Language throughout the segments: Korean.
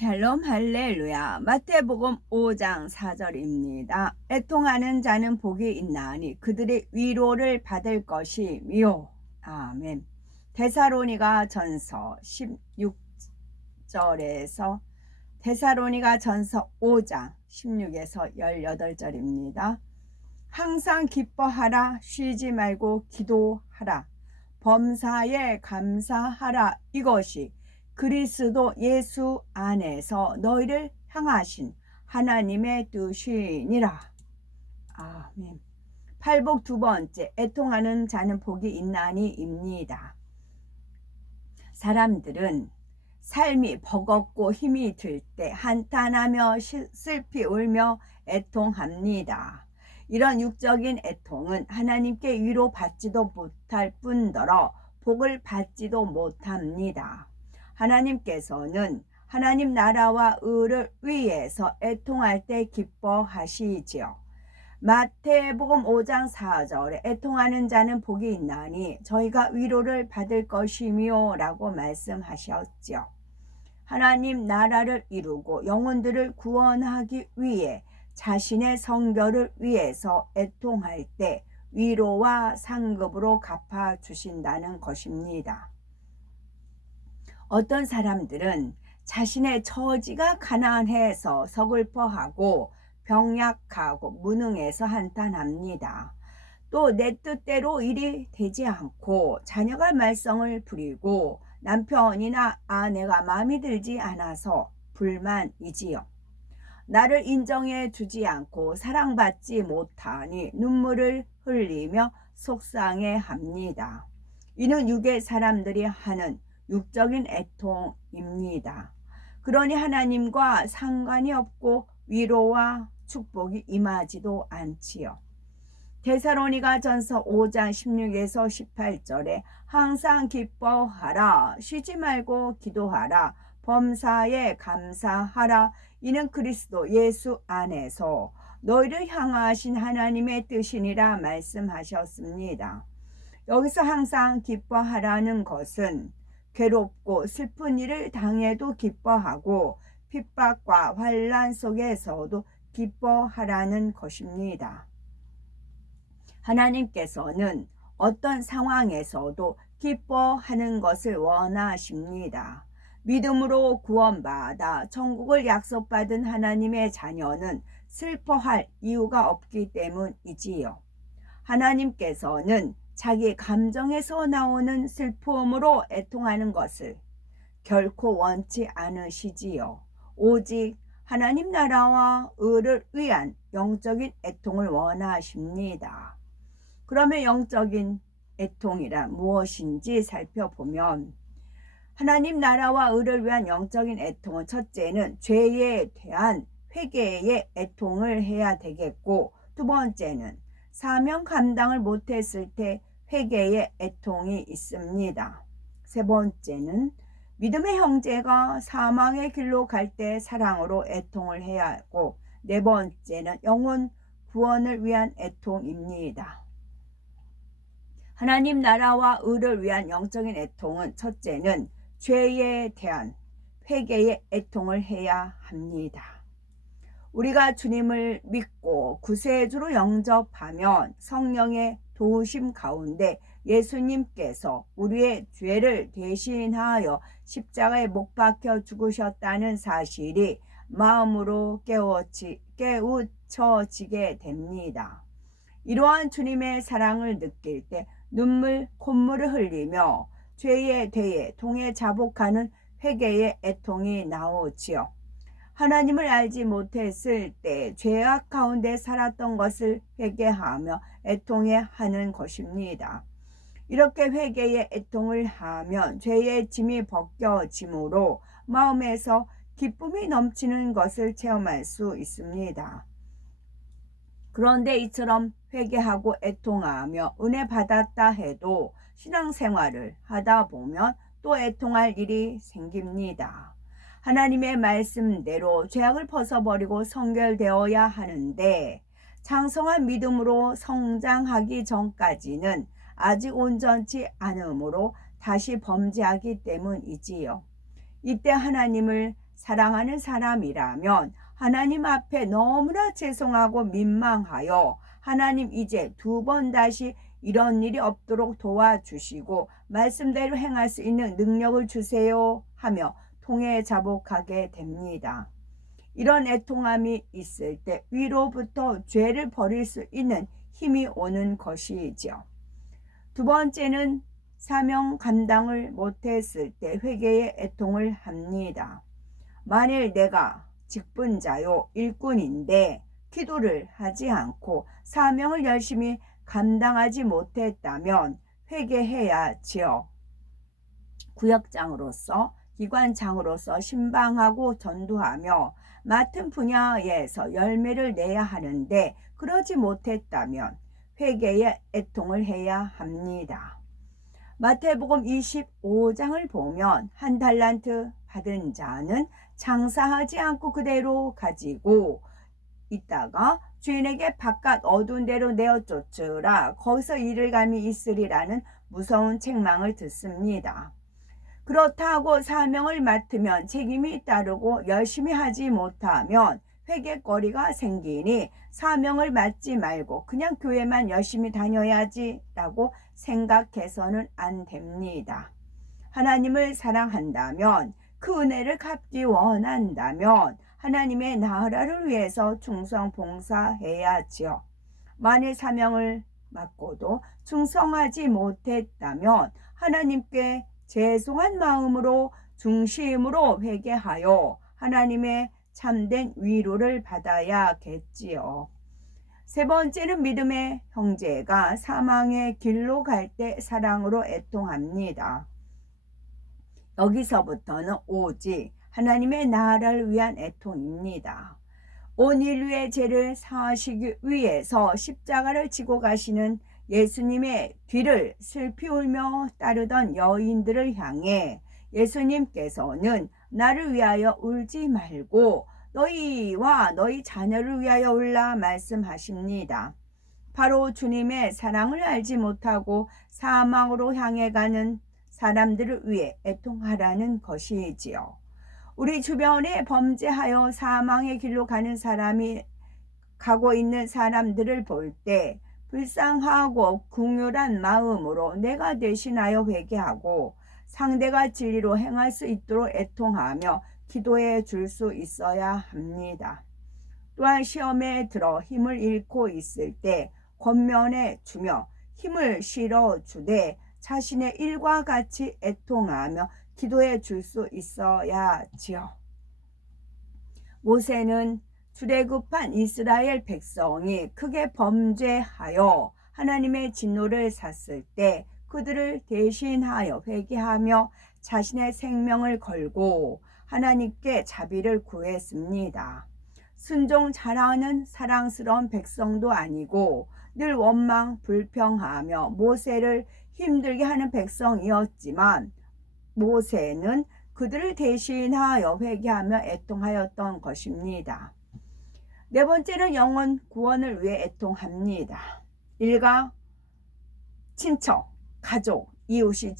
샬롬 할렐루야. 마태복음 5장 4절입니다. 애통하는 자는 복이 있나니 그들의 위로를 받을 것이미요. 아멘. 데살로니가 전서 16절에서 데살로니가 전서 5장 16에서 18절입니다. 항상 기뻐하라, 쉬지 말고 기도하라, 범사에 감사하라. 이것이 그리스도 예수 안에서 너희를 향하신 하나님의 뜻이니라. 아멘. 팔복 두 번째, 애통하는 자는 복이 있나니입니다. 사람들은 삶이 버겁고 힘이 들 때 한탄하며 슬피 울며 애통합니다. 이런 육적인 애통은 하나님께 위로받지도 못할 뿐더러 복을 받지도 못합니다. 하나님께서는 하나님 나라와 의를 위해서 애통할 때 기뻐하시지요. 마태복음 5장 4절에 애통하는 자는 복이 있나니 저희가 위로를 받을 것이미요 라고 말씀하셨지요. 하나님 나라를 이루고 영혼들을 구원하기 위해 자신의 성결을 위해서 애통할 때 위로와 상급으로 갚아주신다는 것입니다. 어떤 사람들은 자신의 처지가 가난해서 서글퍼하고 병약하고 무능해서 한탄합니다. 또 내 뜻대로 일이 되지 않고 자녀가 말썽을 부리고 남편이나 아내가 마음에 들지 않아서 불만이지요. 나를 인정해 주지 않고 사랑받지 못하니 눈물을 흘리며 속상해합니다. 이는 육의 사람들이 하는 육적인 애통입니다. 그러니 하나님과 상관이 없고 위로와 축복이 임하지도 않지요. 데살로니가 전서 5장 16에서 18절에 항상 기뻐하라, 쉬지 말고 기도하라, 범사에 감사하라. 이는 그리스도 예수 안에서 너희를 향하신 하나님의 뜻이니라 말씀하셨습니다. 여기서 항상 기뻐하라는 것은 괴롭고 슬픈 일을 당해도 기뻐하고 핍박과 환난 속에서도 기뻐하라는 것입니다. 하나님께서는 어떤 상황에서도 기뻐하는 것을 원하십니다. 믿음으로 구원받아 천국을 약속받은 하나님의 자녀는 슬퍼할 이유가 없기 때문이지요. 하나님께서는 자기 감정에서 나오는 슬픔으로 애통하는 것을 결코 원치 않으시지요. 오직 하나님 나라와 의를 위한 영적인 애통을 원하십니다. 그러면 영적인 애통이란 무엇인지 살펴보면 하나님 나라와 의를 위한 영적인 애통은 첫째는 죄에 대한 회개의 애통을 해야 되겠고, 두 번째는 사명 감당을 못했을 때 회개의 애통이 있습니다. 세 번째는 믿음의 형제가 사망의 길로 갈 때 사랑으로 애통을 해야 하고, 네 번째는 영혼 구원을 위한 애통입니다. 하나님 나라와 의를 위한 영적인 애통은 첫째는 죄에 대한 회개의 애통을 해야 합니다. 우리가 주님을 믿고 구세주로 영접하면 성령의 도우심 가운데 예수님께서 우리의 죄를 대신하여 십자가에 못 박혀 죽으셨다는 사실이 마음으로 깨우쳐지게 됩니다. 이러한 주님의 사랑을 느낄 때 눈물, 콧물을 흘리며 죄에 대해 통해 자복하는 회개의 애통이 나오지요. 하나님을 알지 못했을 때 죄악 가운데 살았던 것을 회개하며 애통해 하는 것입니다. 이렇게 회개의 애통을 하면 죄의 짐이 벗겨짐으로 마음에서 기쁨이 넘치는 것을 체험할 수 있습니다. 그런데 이처럼 회개하고 애통하며 은혜 받았다 해도 신앙생활을 하다 보면 또 애통할 일이 생깁니다. 하나님의 말씀대로 죄악을 벗어버리고 성결되어야 하는데 장성한 믿음으로 성장하기 전까지는 아직 온전치 않으므로 다시 범죄하기 때문이지요. 이때 하나님을 사랑하는 사람이라면 하나님 앞에 너무나 죄송하고 민망하여 하나님 이제 두 번 다시 이런 일이 없도록 도와주시고 말씀대로 행할 수 있는 능력을 주세요 하며 통해 자복하게 됩니다. 이런 애통함이 있을 때 위로부터 죄를 버릴 수 있는 힘이 오는 것이지요. 두 번째는 사명 감당을 못했을 때 회개의 애통을 합니다. 만일 내가 직분자요 일꾼인데 기도를 하지 않고 사명을 열심히 감당하지 못했다면 회개해야지요. 구역장으로서 기관장으로서 신방하고 전도하며 맡은 분야에서 열매를 내야 하는데 그러지 못했다면 회개의 애통을 해야 합니다. 마태복음 25장을 보면 한 달란트 받은 자는 장사하지 않고 그대로 가지고 있다가 주인에게 바깥 어두운 데로 내어 쫓으라 거기서 일을 감이 있으리라는 무서운 책망을 듣습니다. 그렇다고 사명을 맡으면 책임이 따르고 열심히 하지 못하면 회개거리가 생기니 사명을 맡지 말고 그냥 교회만 열심히 다녀야지 라고 생각해서는 안 됩니다. 하나님을 사랑한다면 그 은혜를 갚기 원한다면 하나님의 나라를 위해서 충성 봉사해야지요. 만일 사명을 맡고도 충성하지 못했다면 하나님께 죄송한 마음으로 중심으로 회개하여 하나님의 참된 위로를 받아야겠지요. 세 번째는 믿음의 형제가 사망의 길로 갈 때 사랑으로 애통합니다. 여기서부터는 오직 하나님의 나라를 위한 애통입니다. 온 인류의 죄를 사하시기 위해서 십자가를 지고 가시는 예수님의 뒤를 슬피 울며 따르던 여인들을 향해 예수님께서는 나를 위하여 울지 말고 너희와 너희 자녀를 위하여 울라 말씀하십니다. 바로 주님의 사랑을 알지 못하고 사망으로 향해 가는 사람들을 위해 애통하라는 것이지요. 우리 주변에 범죄하여 사망의 길로 가는 사람이 가고 있는 사람들을 볼 때 불쌍하고 긍휼한 마음으로 내가 대신하여 회개하고 상대가 진리로 행할 수 있도록 애통하며 기도해 줄 수 있어야 합니다. 또한 시험에 들어 힘을 잃고 있을 때 권면해 주며 힘을 실어 주되 자신의 일과 같이 애통하며 기도해 줄 수 있어야지요. 모세는 출애굽한 이스라엘 백성이 크게 범죄하여 하나님의 진노를 샀을 때 그들을 대신하여 회개하며 자신의 생명을 걸고 하나님께 자비를 구했습니다. 순종 잘하는 사랑스러운 백성도 아니고 늘 원망 불평하며 모세를 힘들게 하는 백성이었지만 모세는 그들을 대신하여 회개하며 애통하였던 것입니다. 네 번째는 영혼 구원을 위해 애통합니다. 일가, 친척, 가족, 이웃이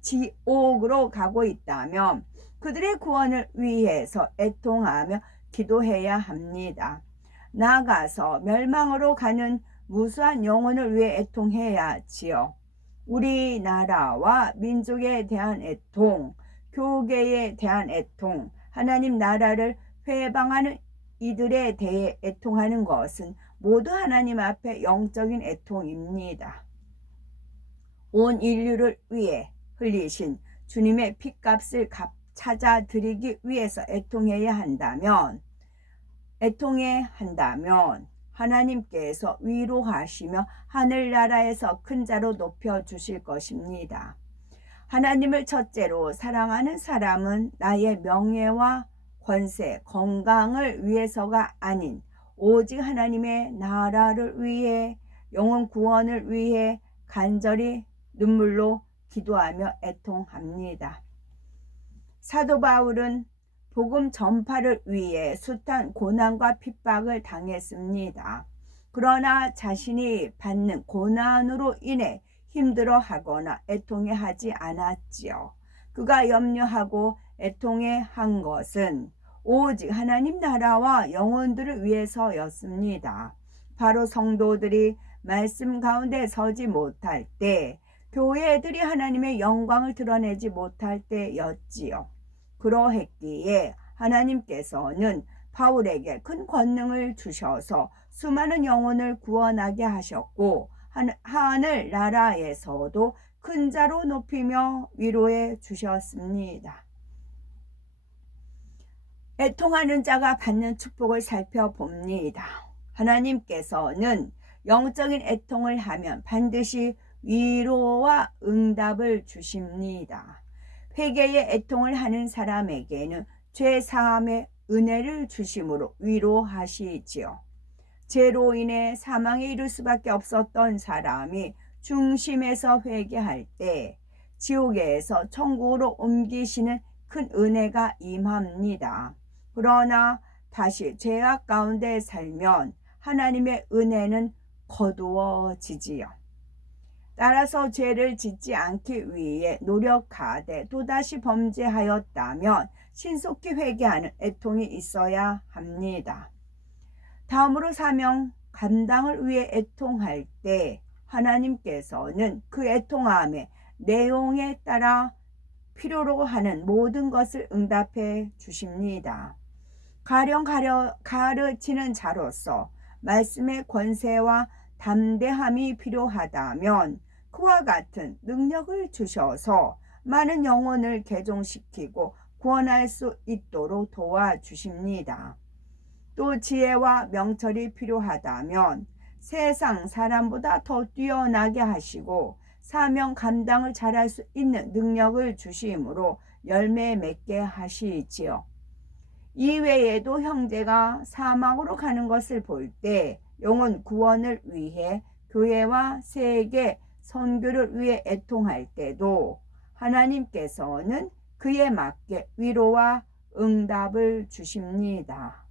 지옥으로 가고 있다면 그들의 구원을 위해서 애통하며 기도해야 합니다. 나아가서 멸망으로 가는 무수한 영혼을 위해 애통해야지요. 우리나라와 민족에 대한 애통, 교계에 대한 애통, 하나님 나라를 회방하는 이들에 대해 애통하는 것은 모두 하나님 앞에 영적인 애통입니다. 온 인류를 위해 흘리신 주님의 핏값을 찾아 드리기 위해서 애통해야 한다면 하나님께서 위로하시며 하늘나라에서 큰 자로 높여주실 것입니다. 하나님을 첫째로 사랑하는 사람은 나의 명예와 권세, 건강을 위해서가 아닌 오직 하나님의 나라를 위해 영혼 구원을 위해 간절히 눈물로 기도하며 애통합니다. 사도 바울은 복음 전파를 위해 숱한 고난과 핍박을 당했습니다. 그러나 자신이 받는 고난으로 인해 힘들어하거나 애통해하지 않았지요. 그가 염려하고 애통해 한 것은 오직 하나님 나라와 영혼들을 위해서였습니다. 바로 성도들이 말씀 가운데 서지 못할 때, 교회들이 하나님의 영광을 드러내지 못할 때였지요. 그러했기에 하나님께서는 바울에게 큰 권능을 주셔서 수많은 영혼을 구원하게 하셨고, 하늘 나라에서도 큰 자로 높이며 위로해 주셨습니다. 애통하는 자가 받는 축복을 살펴봅니다. 하나님께서는 영적인 애통을 하면 반드시 위로와 응답을 주십니다. 회개의 애통을 하는 사람에게는 죄 사함의 은혜를 주심으로 위로하시지요. 죄로 인해 사망에 이를 수밖에 없었던 사람이 중심에서 회개할 때 지옥에서 천국으로 옮기시는 큰 은혜가 임합니다. 그러나 다시 죄악 가운데 살면 하나님의 은혜는 거두어지지요. 따라서 죄를 짓지 않기 위해 노력하되 또다시 범죄하였다면 신속히 회개하는 애통이 있어야 합니다. 다음으로 사명 감당을 위해 애통할 때 하나님께서는 그 애통함의 내용에 따라 필요로 하는 모든 것을 응답해 주십니다. 가령 가르치는 자로서 말씀의 권세와 담대함이 필요하다면 그와 같은 능력을 주셔서 많은 영혼을 개종시키고 구원할 수 있도록 도와주십니다. 또 지혜와 명철이 필요하다면 세상 사람보다 더 뛰어나게 하시고 사명 감당을 잘할 수 있는 능력을 주심으로 열매 맺게 하시지요. 이외에도 형제가 사망으로 가는 것을 볼 때 영혼 구원을 위해 교회와 세계 선교를 위해 애통할 때도 하나님께서는 그에 맞게 위로와 응답을 주십니다.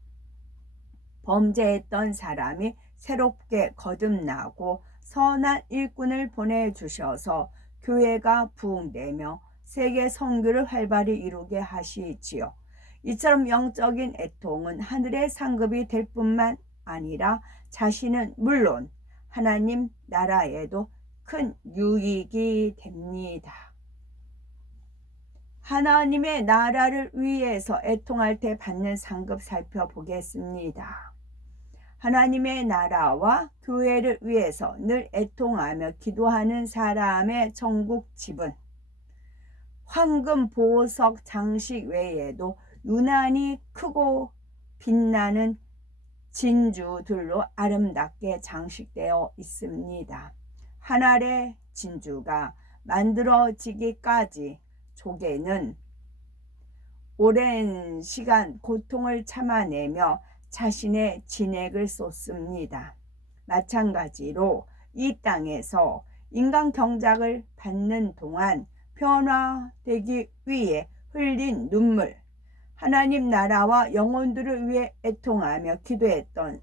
범죄했던 사람이 새롭게 거듭나고 선한 일꾼을 보내주셔서 교회가 부흥되며 세계 선교를 활발히 이루게 하시지요. 이처럼 영적인 애통은 하늘의 상급이 될 뿐만 아니라 자신은 물론 하나님 나라에도 큰 유익이 됩니다. 하나님의 나라를 위해서 애통할 때 받는 상급 살펴보겠습니다. 하나님의 나라와 교회를 위해서 늘 애통하며 기도하는 사람의 천국 집은 황금, 보석, 장식 외에도 유난히 크고 빛나는 진주들로 아름답게 장식되어 있습니다. 한 알의 진주가 만들어지기까지 조개는 오랜 시간 고통을 참아내며 자신의 진액을 쏟습니다. 마찬가지로 이 땅에서 인간 경작을 받는 동안 변화되기 위해 흘린 눈물, 하나님 나라와 영혼들을 위해 애통하며 기도했던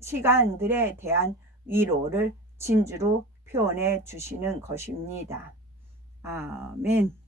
시간들에 대한 위로를 진주로 표현해 주시는 것입니다. 아멘.